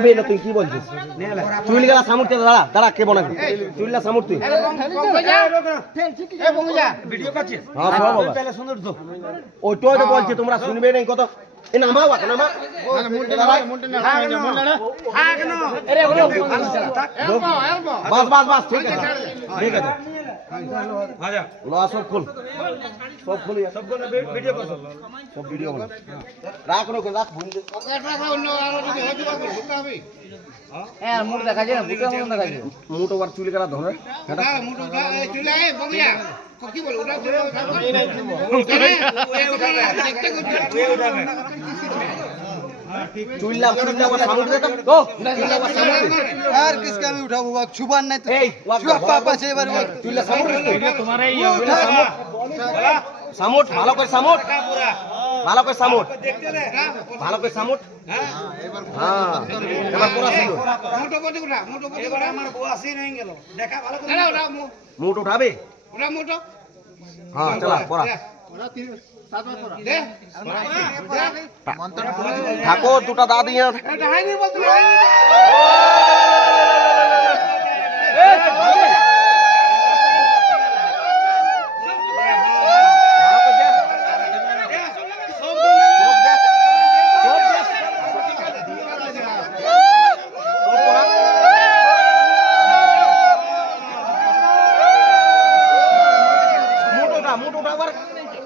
পারবে না তুই কি বলছিস চুল গেলা সামুরতে দাঁড়া দাঁড়া কে বনাবি চুললা সামুরতে ভিডিও করছিস হ্যাঁ সব বাবা তাহলে সুন্দর তো ওইটাই তো বলছি তোমরা শুনবে না কত এ নামা বাবা নামা বাস বাস বাস ঠিক আছে ঠিক আছে লো সব ফুল সব ফুল সব ভিডিও করছো সব ভিডিও বলো রাখ নো রাখ ভুল দে হ্যাঁ মুখ দেখা যায় না বুকে মন দেখা যায় মুটো আর চুল গেলা ধরে এটা चुल्ला चुल्ला वाला साउंड देता तो चुल्ला वाला साउंड यार किसका मैं उठाऊं वो छुपान नहीं तो ए छुपा पापा से बार वो चुल्ला साउंड ভিডিও তোমারই सामुट ভালো করে সামুট ভালো করে সামুট ভালো করে সামুট হ্যাঁ এবার পুরো ছিল এবার আমার বউ আসি নাই গেল দেখা ভালো করে মুট উঠাবে হ্যাঁ চলা পড়া ঠাকুর দুটা দা দিয়ে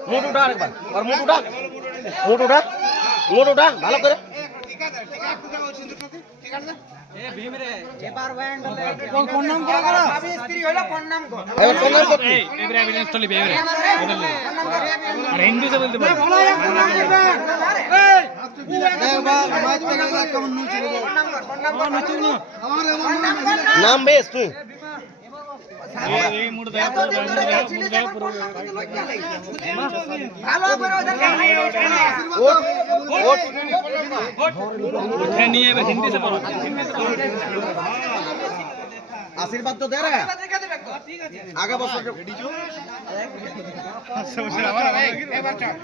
মুটুটা আরেকবার আর মুটুটা ভালো করে কোন নাম করা করা এবার কোন নাম করতে এবারে এভিডেন্স তো লিবে এবারে আর হিন্দি से बोलते बोल ए बा माइक पे लगा कम नु चले जाओ নাম বেশ তুই এই মুড দেয়া পুরো মুড দেয়া পুরো ভালো করে ওট है नहीं है हिंदी से बोलो আশীর্বাদ তো দে রে আগে বছর এবার চল